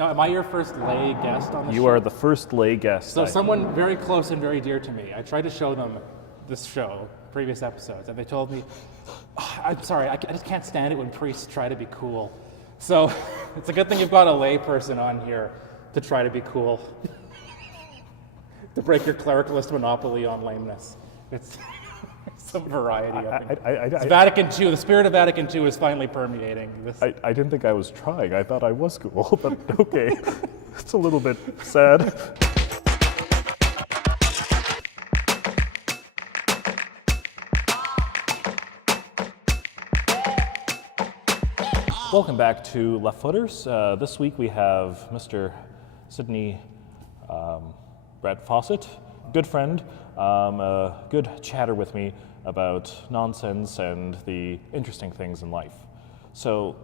Now, am I your first lay guest on the show? You are the first lay guest. So someone very close and very dear to me, I tried to show them this show, previous episodes, and they told me, I'm sorry, I just can't stand it when priests try to be cool. So it's a good thing you've got a lay person on here to try to be cool. To break your clericalist monopoly on lameness. It's some variety of it. It's Vatican II. The spirit of Vatican II is finally permeating this. I didn't think I was trying. I thought I was cool, but okay. It's a little bit sad. Welcome back to Left Footers. This week we have Mr. Sydney Brett Fawcett, good friend, a good chatter with me about nonsense and the interesting things in life. So,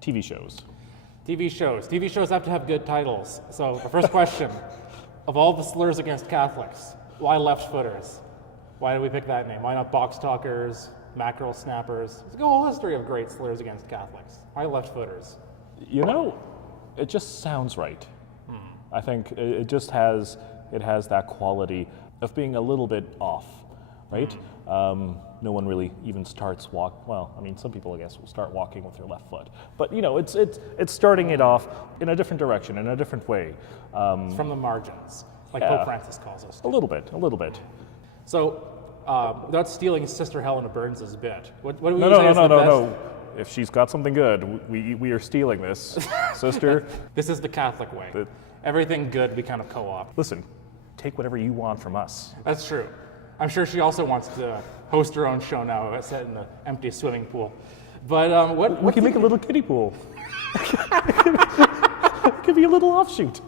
TV shows. TV shows have to have good titles. So the first question, of all the slurs against Catholics, why Left Footers? Why did we pick that name? Why not Box Talkers, Mackerel Snappers? There's a whole history of great slurs against Catholics. Why Left Footers? You know, it just sounds right. I think it just has that quality of being a little bit off, right? No one really even starts well, I mean, some people, I guess, will start walking with their left foot. But, you know, it's starting it off in a different direction, in a different way. It's from the margins, like Pope Francis calls us. A little bit. So, without stealing Sister Helena Burns' bit, what do we No. say is the best? If she's got something good, we are stealing this, sister. This is the Catholic way. Everything good we kind of co-opt. Listen, take whatever you want from us. That's true. I'm sure she also wants to host her own show now, set in an empty swimming pool. But we can make a little kiddie pool. It could be a little offshoot.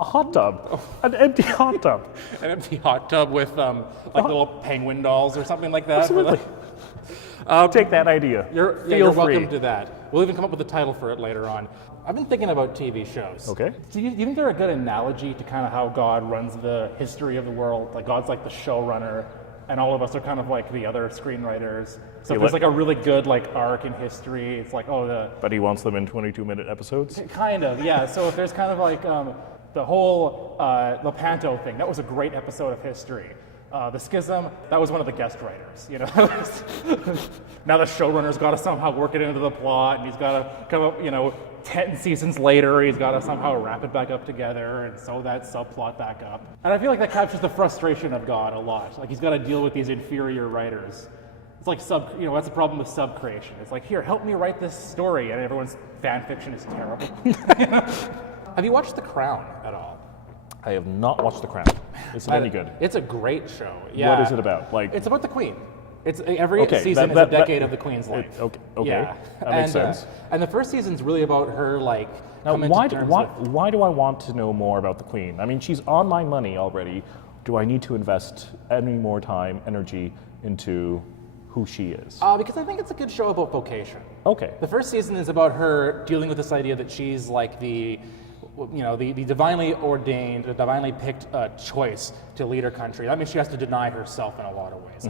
A hot tub. An empty hot tub. An empty hot tub with little penguin dolls or something like that. Absolutely. Take that idea. You're welcome to that. We'll even come up with a title for it later on. I've been thinking about TV shows. Okay. Do you think they're a good analogy to kind of how God runs the history of the world? Like God's like the showrunner, and all of us are kind of like the other screenwriters. So if there's like a really good like arc in history, it's like, But he wants them in 22-minute episodes? Kind of, yeah. So if there's kind of like the whole Lepanto thing, that was a great episode of history. The Schism, that was one of the guest writers, you know. Now the showrunner's got to somehow work it into the plot, and he's got to come up, 10 seasons later, he's got to somehow wrap it back up together and sew that subplot back up. And I feel like that captures the frustration of God a lot. Like he's got to deal with these inferior writers. It's like that's the problem with sub-creation. It's like, here, help me write this story, and everyone's fan fiction is terrible. Have you watched The Crown at all? I have not watched The Crown. Is it any good? It's a great show. Yeah. What is it about? It's about the Queen. It's every season is a decade of the Queen's life. Okay. Yeah. That makes sense. And the first season's really about her Now, why do I want to know more about the Queen? I mean, she's on my money already. Do I need to invest any more time, energy into who she is? Because I think it's a good show about vocation. Okay. The first season is about her dealing with this idea that she's like the divinely ordained, the divinely picked choice to lead her country. That means she has to deny herself in a lot of ways.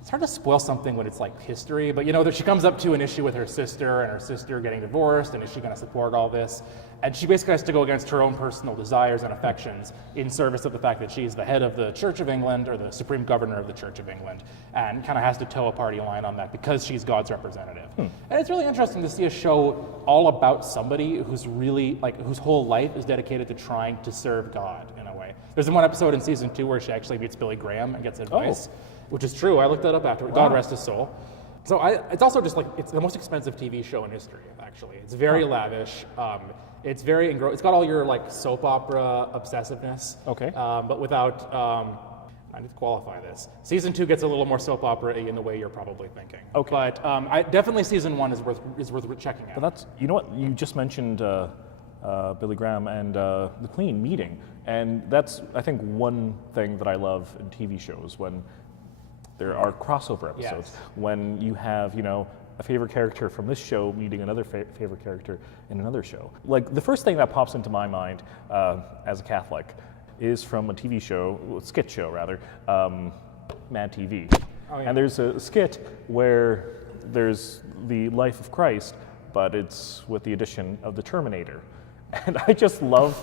It's hard to spoil something when it's like history, but that she comes up to an issue with her sister and her sister getting divorced, and is she going to support all this? And she basically has to go against her own personal desires and affections in service of the fact that she's the head of the Church of England, or the Supreme Governor of the Church of England, and kind of has to toe a party line on that because she's God's representative. And it's really interesting to see a show all about somebody who's really, whose whole life is dedicated to trying to serve God in a way. There's one episode in season 2 where she actually meets Billy Graham and gets advice. Which is true. I looked that up afterward. God rest his soul. So it's also just it's the most expensive TV show in history, actually. It's very lavish. It's very it's got all your soap opera obsessiveness. Okay. But without, I need to qualify this. Season 2 gets a little more soap opera-y in the way you're probably thinking. Okay. But definitely season 1 is worth checking out. But that's, what, you just mentioned Billy Graham and the Queen meeting. And that's, I think, one thing that I love in TV shows, when there are crossover episodes, when you have, a favorite character from this show meeting another favorite character in another show. Like, the first thing that pops into my mind as a Catholic is from a TV show, skit show rather, MADtv. Oh, yeah. And there's a skit where there's the life of Christ, but it's with the addition of the Terminator. And I just love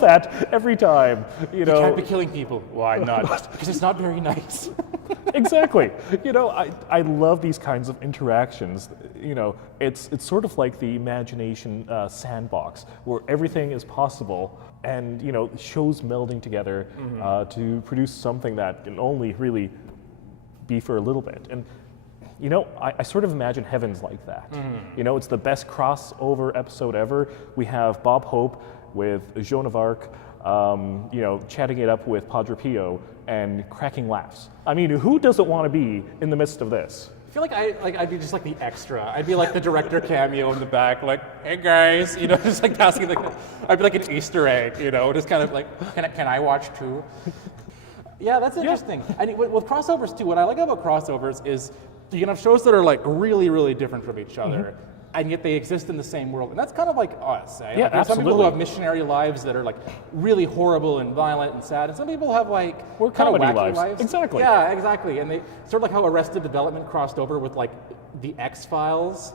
that every time. You know, You can't be killing people. Why not? Because it's not very nice. Exactly. You know, I love these kinds of interactions. You know, it's sort of like the imagination sandbox where everything is possible, and you know, shows melding together to produce something that can only really be for a little bit. And you know, I sort of imagine heaven's like that. You know, it's the best crossover episode ever. We have Bob Hope with Joan of Arc, you know, chatting it up with Padre Pio and cracking laughs. I mean, who doesn't want to be in the midst of this? I feel like I'd be just like the extra. I'd be like the director cameo in the back, like, hey guys, you know, just like passing like, I'd be like an Easter egg, you know, just kind of like, can I watch too? Yeah, that's interesting. And with crossovers too, what I like about crossovers is you can have shows that are like really, really different from each other, and yet they exist in the same world. And that's kind of like us, eh? Yeah, like, there's some people who absolutely. have missionary lives that are like really horrible and violent and sad, and some people have like kind of comedy wacky lives. Exactly. Yeah, exactly. And they sort of like how Arrested Development crossed over with like the X-Files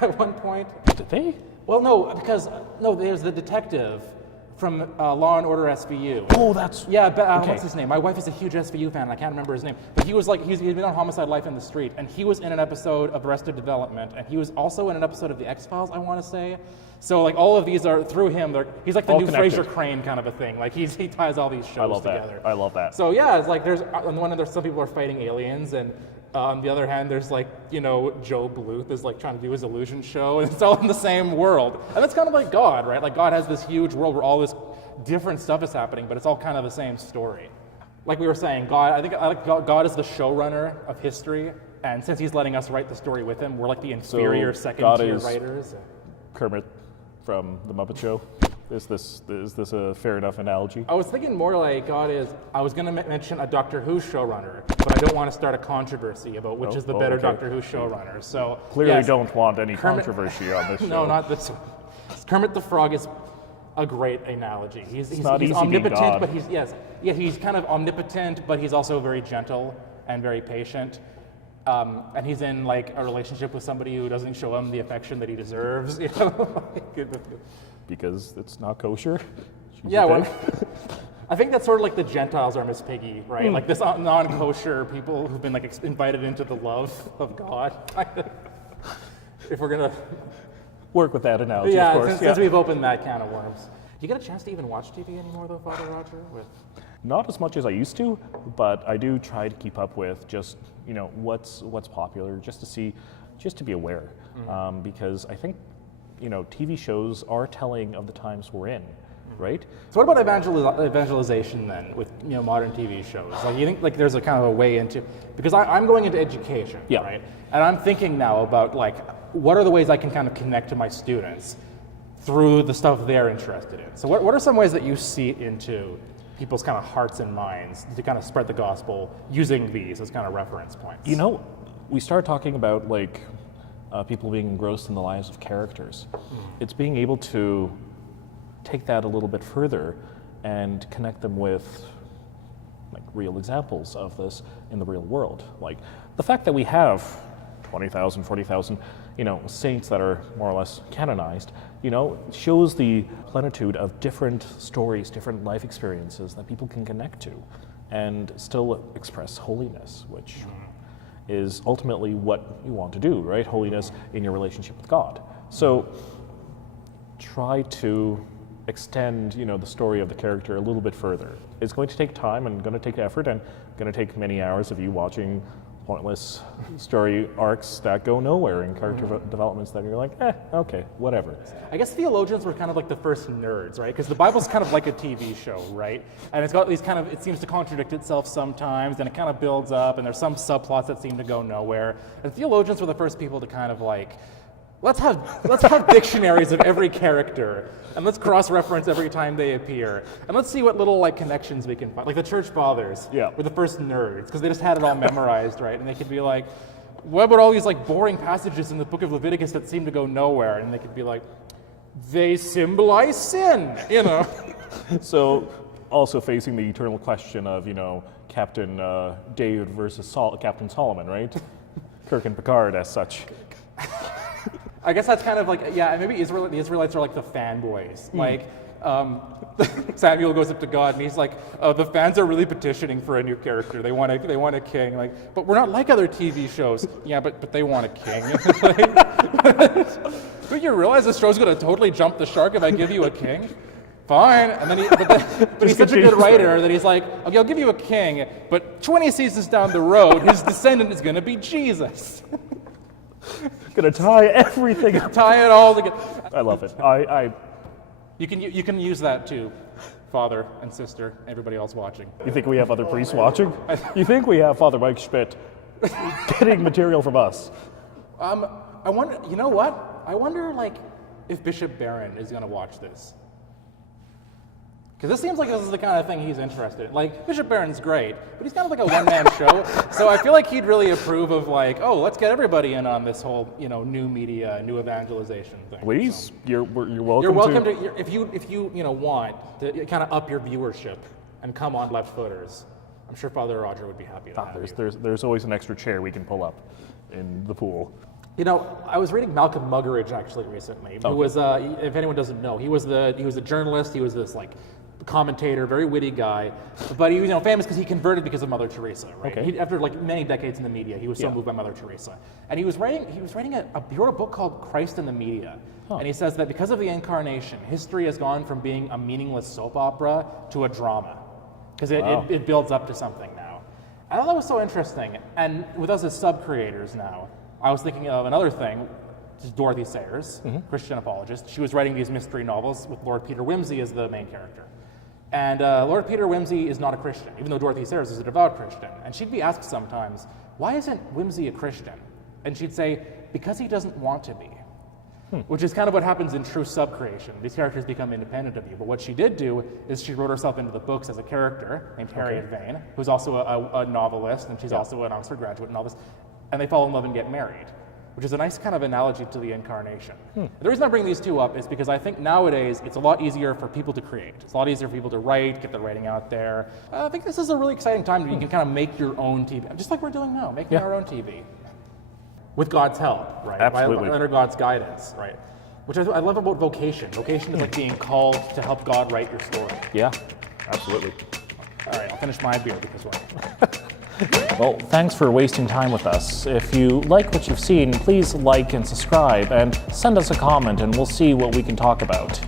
at one point. Did they? Well, no, because there's the detective from Law and Order SVU. Oh, that's Yeah, okay. what's his name? My wife is a huge SVU fan, and I can't remember his name. But he was like, he's been on Homicide: Life in the Street, and he was in an episode of Arrested Development, and he was also in an episode of the X-Files, I want to say. So like all of these are through him. He's like the All new connected. Fraser Crane kind of a thing. Like he ties all these shows I love together. that. I love that. So yeah, it's like there's on the one hand there's some people are fighting aliens, and on the other hand there's like, you know, Joe Bluth is like trying to do his illusion show, and it's all in the same world. And that's kind of like God, right? Like God has this huge world where all this different stuff is happening, but it's all kind of the same story. Like we were saying, I think God is the showrunner of history, and since he's letting us write the story with him, we're like the inferior God second-tier is writers. Kermit from The Muppet Show. Is this a fair enough analogy? I was thinking more like God is, I was going to mention a Doctor Who showrunner, but I don't want to start a controversy about which is the better okay. Doctor Who showrunner. So Clearly yes, don't want any Kermit- controversy on this show. No, not this one. Kermit the Frog is a great analogy. He's not easy being omnipotent, God. but he's kind of omnipotent, but he's also very gentle and very patient. And he's in like a relationship with somebody who doesn't show him the affection that he deserves. You know? Because it's not kosher? Yeah, well, I think that's sort of like the Gentiles are Miss Piggy, right? Like this non-kosher people who've been like invited into the love of God. If we're gonna, Work with that analogy, yeah, of course. since we've opened that can of worms. Do you get a chance to even watch TV anymore, though, Father Roger? Not as much as I used to, but I do try to keep up with just, you know, what's popular, just to be aware. Because I think, you know, TV shows are telling of the times we're in, right? So what about evangelization then, with, you know, modern TV shows? Like, you think like there's a kind of a way into, because I'm going into education, Yeah. right? And I'm thinking now about like, what are the ways I can kind of connect to my students through the stuff they're interested in? So what are some ways that you see into people's kind of hearts and minds to kind of spread the gospel using these as kind of reference points? You know, we started talking about like people being engrossed in the lives of characters. It's being able to take that a little bit further and connect them with like real examples of this in the real world. Like the fact that we have 20,000, 40,000, you know, saints that are more or less canonized, you know, shows the plenitude of different stories, different life experiences that people can connect to and still express holiness, which is ultimately what you want to do, right? Holiness in your relationship with God. So try to extend, you know, the story of the character a little bit further. It's going to take time and going to take effort and going to take many hours of you watching pointless story arcs that go nowhere and character developments that you're like, okay, whatever. I guess theologians were kind of like the first nerds, right? Because the Bible's kind of like a TV show, right? And it's got these kind of, it seems to contradict itself sometimes, and it kind of builds up, and there's some subplots that seem to go nowhere. And theologians were the first people to kind of like, let's have dictionaries of every character, and let's cross-reference every time they appear, and let's see what little like connections we can find. Like the Church Fathers were the first nerds because they just had it all memorized, right? And they could be like, what about all these like boring passages in the book of Leviticus that seem to go nowhere? And they could be like, they symbolize sin, you know. So also facing the eternal question of, you know, Captain David versus Captain Solomon, right? Kirk and Picard as such. I guess that's kind of like, yeah, maybe the Israelites are like the fanboys. Like, Samuel goes up to God and he's like, the fans are really petitioning for a new character. They want a king. Like, but we're not like other TV shows. Yeah, but they want a king. Don't you realize this show's gonna totally jump the shark if I give you a king? Fine. And then but he's such a good writer that he's like, okay, I'll give you a king, but 20 seasons down the road, his descendant is gonna be Jesus. Gonna tie everything up. Tie it all together. I love it. You can use that too, father and sister, everybody else watching. You think we have other priests watching? You think we have Father Mike Schmidt getting material from us? I wonder. You know what? I wonder, like, if Bishop Barron is gonna watch this. Because this seems like this is the kind of thing he's interested in. Like, Bishop Barron's great, but he's kind of like a one-man show. So I feel like he'd really approve of, like, oh, let's get everybody in on this whole, new media, new evangelization thing. Please, So, you're welcome. you're welcome to if you want to kind of up your viewership and come on Left Footers. I'm sure Father Roger would be happy to have you. There's always an extra chair we can pull up in the pool. I was reading Malcolm Muggeridge actually recently, who was, if anyone doesn't know, he was a journalist. He was this like commentator, very witty guy, but he was famous because he converted because of Mother Teresa. Right? Okay. After like many decades in the media, he was so moved by Mother Teresa, and he wrote a book called Christ in the Media, and he says that because of the Incarnation, history has gone from being a meaningless soap opera to a drama, because it builds up to something now. I thought that was so interesting, and with us as sub-creators now, I was thinking of another thing. Dorothy Sayers, Christian apologist. She was writing these mystery novels with Lord Peter Wimsey as the main character. And Lord Peter Wimsey is not a Christian, even though Dorothy Sayers is a devout Christian. And she'd be asked sometimes, why isn't Wimsey a Christian? And she'd say, because he doesn't want to be. Which is kind of what happens in true sub-creation. These characters become independent of you. But what she did do is she wrote herself into the books as a character named Harriet Vane, who's also a novelist, and she's also an Oxford graduate and all this. And they fall in love and get married, which is a nice kind of analogy to the Incarnation. The reason I bring these two up is because I think nowadays it's a lot easier for people to create. It's a lot easier for people to write, get the writing out there. I think this is a really exciting time where you can kind of make your own TV, just like we're doing now, making our own TV. With God's help, right? Absolutely. Under God's guidance, right? Which I love about vocation. Vocation is like being called to help God write your story. Yeah, absolutely. All right, I'll finish my beer because Well, thanks for wasting time with us. If you like what you've seen, please like and subscribe, and send us a comment and we'll see what we can talk about.